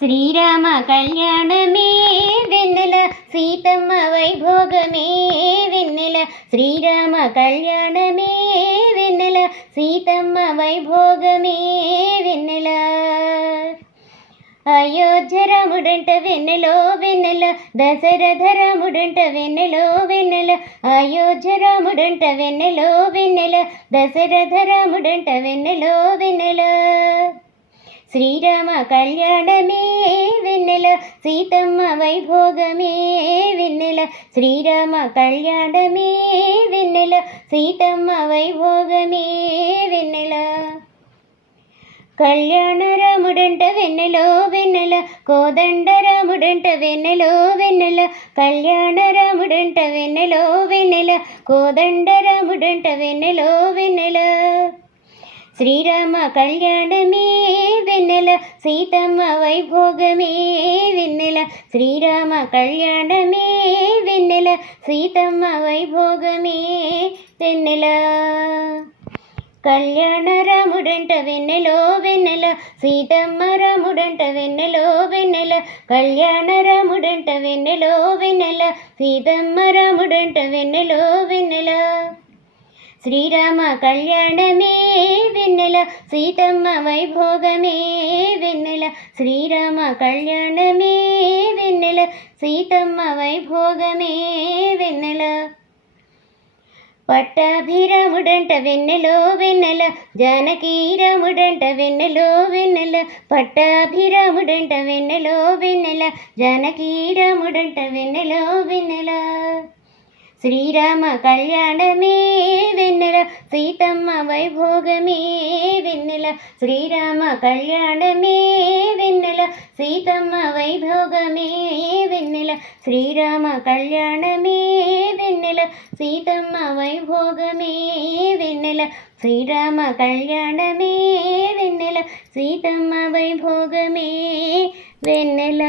శ్రీరామ కళ్యాణమే వెన్నెల సీతమ్మ వైభోగమే వెన్నెల శ్రీరామ కళ్యాణమే వెన్నెల సీతమ్మ వైభోగమే వెన్నెల అయోధ్య రాముడంట వెన్నెలో వెన్నెల దశరథ రాముడంట వెన్నెలో వెన్నెల అయోధ్య రాముడంట వెన్నెలో వెన్నెల దశరథ రాముడంట వెన్నెలో వెన్నెల శ్రీరామ కళ్యాణమే వెన్నెల సీతమ్మ వైభోగమే వెన్నెల శ్రీరామ కళ్యాణమే వెన్నెల సీతమ్మ వైభోగమే వెన్నెల కళ్యాణ రాముడంట వెన్నెలో వెన్నెల కోదండ రాముడంట వెన్నెలో వెన్నెల కళ్యాణ రాముడంట వెన్నెలో వెన్నెల కోదండ రాముడంట వెన్నెలో వెన్నెల శ్రీరామ కళ్యాణమే వెన్నెల సీతమ్మ వైభోగమే వెన్నెల శ్రీరామ కళ్యాణమే వెన్నెల సీతమ్మ వైభోగమే వెన్నెల కళ్యాణ రాముడంట వెన్నెలో వెన్నెల సీతమ్మ రాముడంట వెన్నెలో వెన్నెల కళ్యాణ రాముడంట వెన్నెలో వెన్నెల సీతమ్మ రాముడంట వెన్నెలో వెన్నెల శ్రీరామ కళ్యాణమే వెన్నెల సీతమ్మ వైభోగమే వెన్నెల శ్రీరామ కళ్యాణమే వెన్నెల సీతమ్మ వైభోగమే వెన్నెల పట్టాభిరాముడంట వెన్నెలో వెన్నెల జానకీరాముడంట వెన్నెలో వెన్నెల పట్టాభిరాముడంట వెన్నెలో వెన్నెల జానకీరాముడంట వెన్నెలో వెన్నెల శ్రీరామ కళ్యాణమే వెన్నెల సీతమ్మ వైభోగమే వెన్నెల శ్రీరామ కళ్యాణమే వెన్నెల సీతమ్మ వైభోగమే వెన్నెల శ్రీరామ కళ్యాణమే వెన్నెల సీతమ్మ వైభోగమే వెన్నెల శ్రీరామ కళ్యాణమే వెన్నెల సీతమ్మ వైభోగమే వెన్నెల.